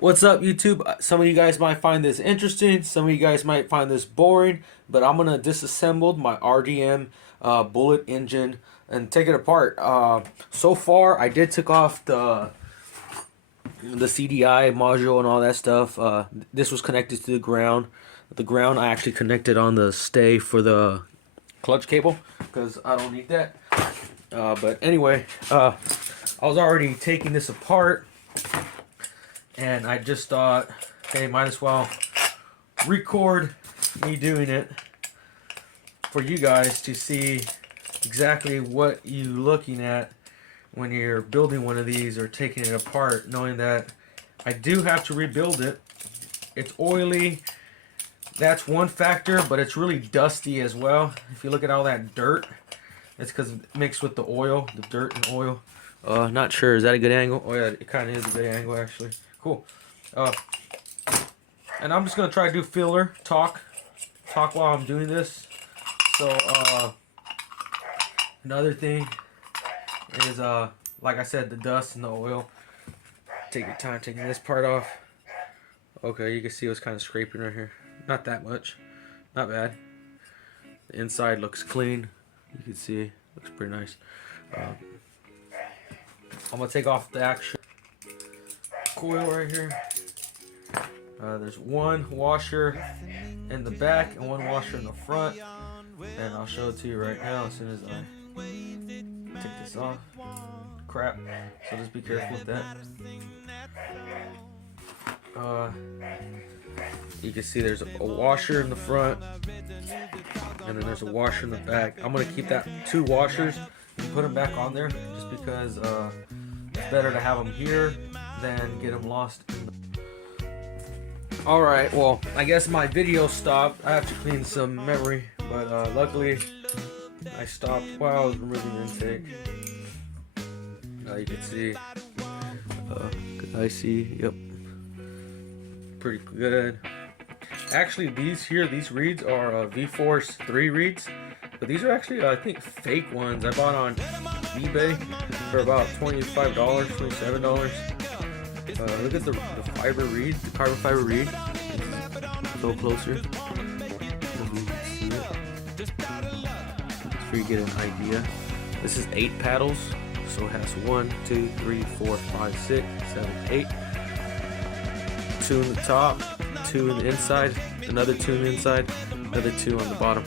What's up, YouTube? Some of you guys might find this interesting, some of you guys might find this boring, but I'm gonna disassemble my RDM bullet engine and take it apart. So far, I did took off the CDI module and all that stuff. This was connected to the ground. The ground I actually connected on the stay for the clutch cable because I don't need that. But anyway, I was already taking this apart. And I just thought, hey, might as well record me doing it for you guys to see exactly what you're looking at when you're building one of these or taking it apart, knowing that I do have to rebuild it. It's oily. That's one factor, but it's really dusty as well. If you look at all that dirt, it's because it mixed with the oil, the dirt and oil. Not sure. Is that a good angle? Oh yeah, it kind of is a good angle actually. Cool. And I'm just gonna try to do filler talk while I'm doing this. So another thing is like I said, the dust and the oil. Take your time taking this part off. Okay, you can see it's kind of scraping right here. Not that much. Not bad. The inside looks clean. You can see looks pretty nice. I'm gonna take off the actual coil right here. There's one washer in the back and one washer in the front, and I'll show it to you right now as soon as I take this off. Crap, so just be careful with that. You can see there's a washer in the front and then there's a washer in the back. I'm gonna keep that two washers and put them back on there just because it's better to have them here than get them lost in the... Alright, well, I guess my video stopped. I have to clean some memory, but luckily I stopped while I was removing the intake. You can see I see, yep, pretty good. Actually, these reeds are V-Force 3 reeds, but these are actually I think fake ones I bought on eBay for about $25, $27. Look at the fiber reed, the carbon fiber reed. Go closer. See it. So you get an idea. This is 8 paddles, so it has 1, 2, 3, 4, 5, 6, 7, 8. 2 in the top, 2 in the inside, another 2 in the inside, another 2 on the bottom.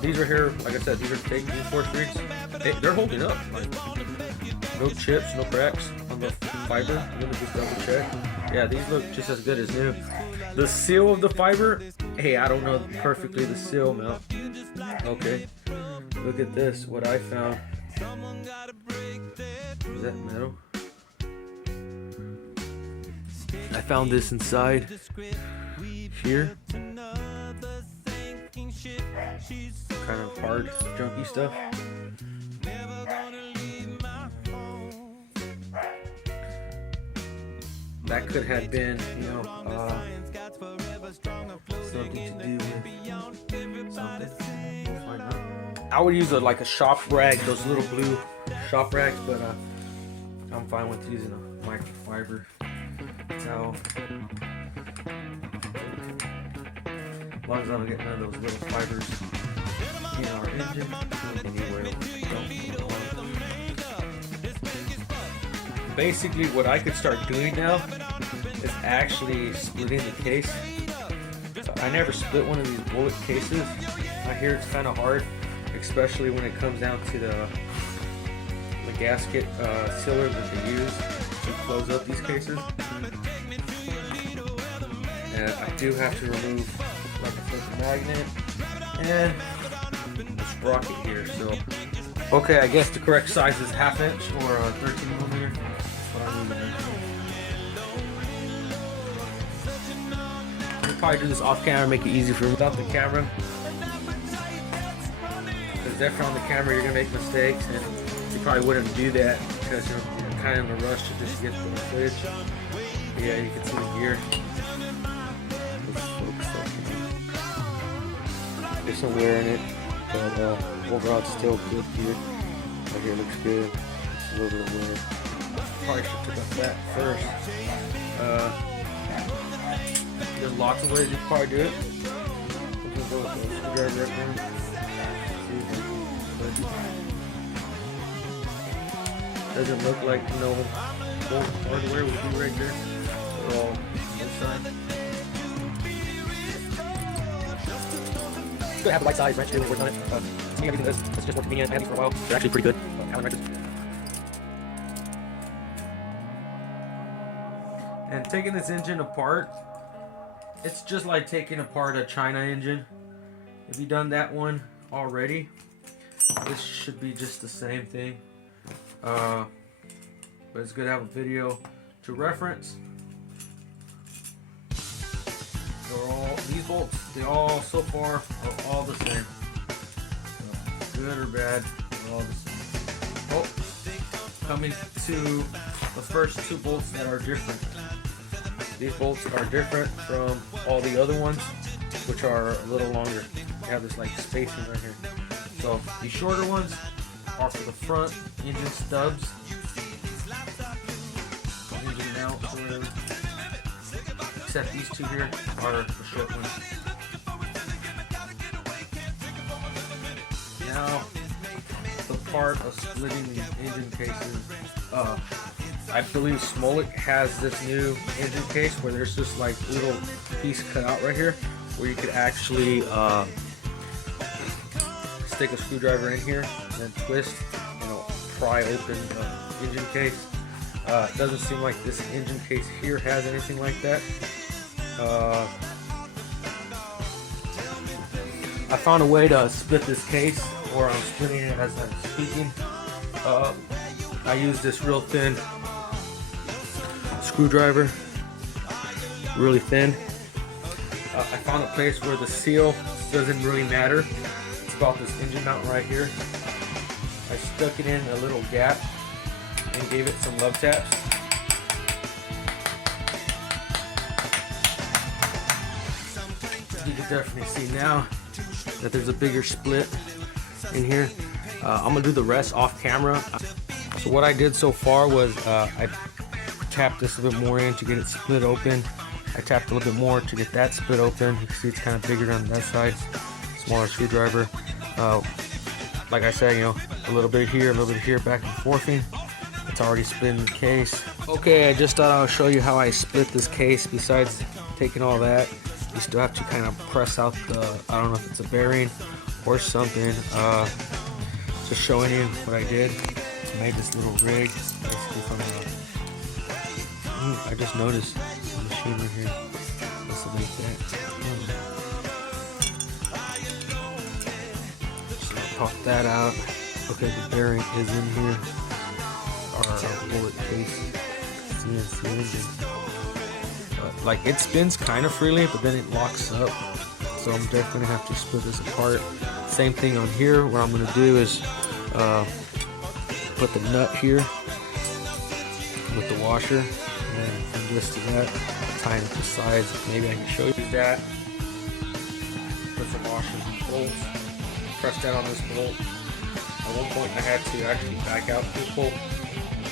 These are here, like I said, these are fake V-Force reeds. They're holding up. Like, no chips, no cracks on the fiber. I'm gonna just double check. Yeah, these look just as good as new. The seal of the fiber, hey, I don't know perfectly the seal mount. Okay, look at this, what I found. Is that metal? I found this inside here. Kind of hard, junky stuff. That could have been, you know, something to do with something. I would use like a shop rag, those little blue shop rags, but I'm fine with using a microfiber towel. As long as I don't get none of those little fibers in our engine, anywhere basically what I could start doing now is actually splitting the case. So I never split one of these bullet cases. I hear it's kind of hard, especially when it comes down to the gasket sealer that they use to close up these cases. And I do have to remove, like I said, the magnet and the sprocket here. So, okay, I guess the correct size is 1/2 inch or 13mm. That's what I'm using. I'll probably do this off camera, make it easy for me without the camera. Because definitely on the camera you're gonna make mistakes, and you probably wouldn't do that because you're kind of in a rush to just get the footage. But yeah, you can see the gear. There's some wear in it, but overall it's still good gear. Right here looks good. It's a little bit of wear. Probably should put up that first. There's lots of ways you can probably do it. Doesn't look like no old hardware would be right there. So this side. It's good to have the right size wrench too when we're working on it. To me, I'm using this. It's just more convenient. I had these for a while. They're actually pretty good. Allen wrenches. And taking this engine apart, it's just like taking apart a China engine. If you've done that one already, this should be just the same thing. But it's good to have a video to reference. These bolts, they all so far are all the same. Good or bad, they're all the same. Oh, coming to the first two bolts that are different. These bolts are different from all the other ones, which are a little longer. They have this like spacing right here. So the shorter ones are for the front engine stubs, engine mount, whatever. Except these two here are the short ones. Now, the part of splitting the engine cases. I believe Smolik has this new engine case where there's just like a little piece cut out right here where you could actually stick a screwdriver in here and then twist, pry open the engine case. It doesn't seem like this engine case here has anything like that. I found a way to split this case, or I'm splitting it as I'm speaking. I use this real thin screwdriver, really thin. I found a place where the seal doesn't really matter. It's about this engine mount right here. I stuck it in a little gap and gave it some love taps. You can definitely see now that there's a bigger split in here. I'm gonna do the rest off camera. So what I did so far was I tapped this a bit more in to get it split open. I tapped a little bit more to get that split open. You can see it's kind of bigger on that side. Smaller screwdriver. Like I said, a little bit here, a little bit here, back and forthing. It's already split in the case. Okay, I just thought I'll show you how I split this case. Besides taking all that, you still have to kind of press out the, I don't know if it's a bearing or something. Just showing you what I did. I made this little rig basically from I just noticed the machine right here. Let's make that. So I'll pop that out. Okay, the bearing is in here. Our bullet case. CNC engine. Like it spins kind of freely, but then it locks up. So I'm definitely gonna have to split this apart. Same thing on here. What I'm gonna do is put the nut here with the washer, and then from this to that, tie it to the sides. Maybe I can show you that. Put some washers and bolts. Press down on this bolt. At one point, I had to actually back out this bolt.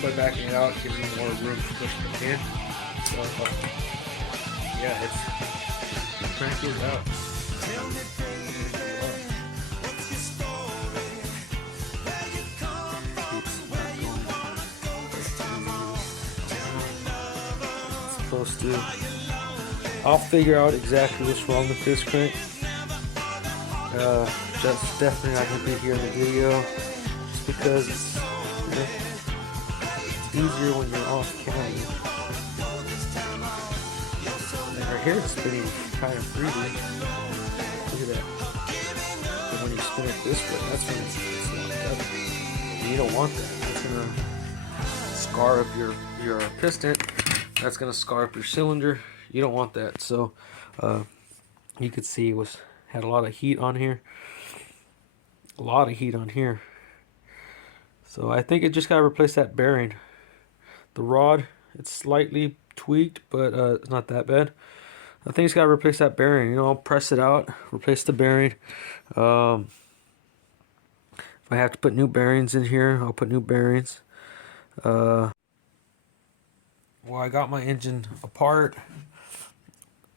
By backing it out, gives me more room to push it in. So, yeah, it's cranky as out. Supposed to. I'll figure out exactly what's wrong with this crank. That's definitely not going to be here in the video, just because it's easier when you're off camera. Like right here, it's spinning kind of freely. Look at that. But when you spin it this way, that's when it's locked up. And you don't want that. It's gonna scar up your piston. That's gonna scar up your cylinder. You don't want that. So you could see it had a lot of heat on here. A lot of heat on here. So I think it just gotta replace that bearing. The rod, it's slightly tweaked, but it's not that bad. I think it's got to replace that bearing. I'll press it out, replace the bearing. If I have to put new bearings in here, I'll put new bearings. One Well, I got my engine apart.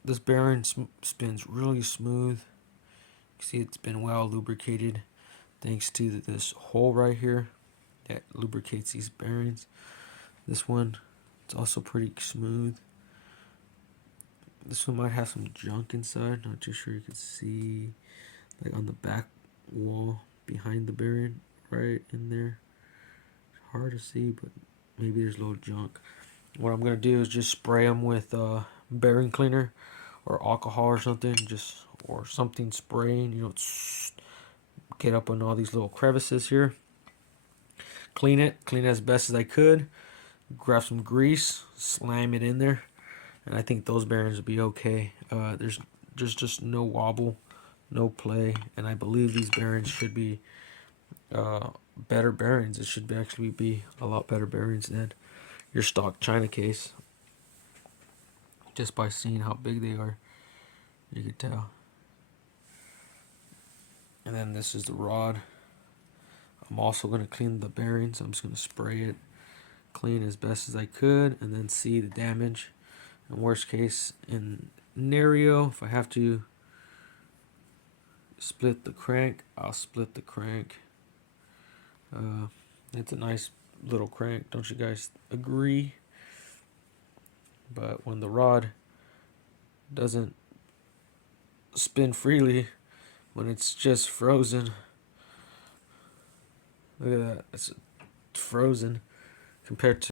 This bearing spins really smooth. You can see it's been well lubricated thanks to this hole right here that lubricates these bearings. This one, it's also pretty smooth. This one might have some junk inside. Not too sure you can see, like on the back wall behind the bearing, right in there. It's hard to see, but maybe there's a little junk. What I'm gonna do is just spray them with bearing cleaner or alcohol or something, or something spraying. You know, get up on all these little crevices here. Clean it as best as I could. Grab some grease, slam it in there, and I think those bearings will be okay. There's just no wobble, no play, and I believe these bearings should be better bearings. It should actually be a lot better bearings than your stock China case. Just by seeing how big they are, you could tell. And then this is the rod. I'm also going to clean the bearings. I'm just going to spray it clean as best as I could and then see the damage. In worst case scenario, if I have to split the crank, I'll split the crank. It's a nice little crank, don't you guys agree? But when the rod doesn't spin freely, when it's just frozen, look at that, it's frozen compared to